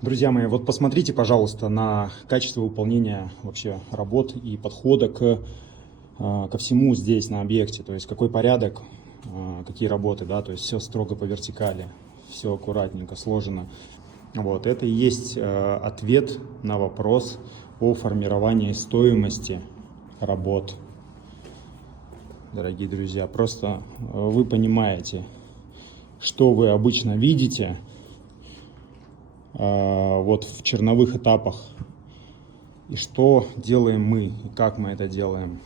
Друзья мои, вот посмотрите, пожалуйста, на качество выполнения вообще работ и подхода ко всему здесь на объекте. То есть какой порядок, какие работы, да, то есть все строго по вертикали, все аккуратненько сложено. Вот, это и есть ответ на вопрос о формировании стоимости работ. Дорогие друзья, просто вы понимаете, что вы обычно видите вот в черновых этапах, и что делаем мы, и как мы это делаем.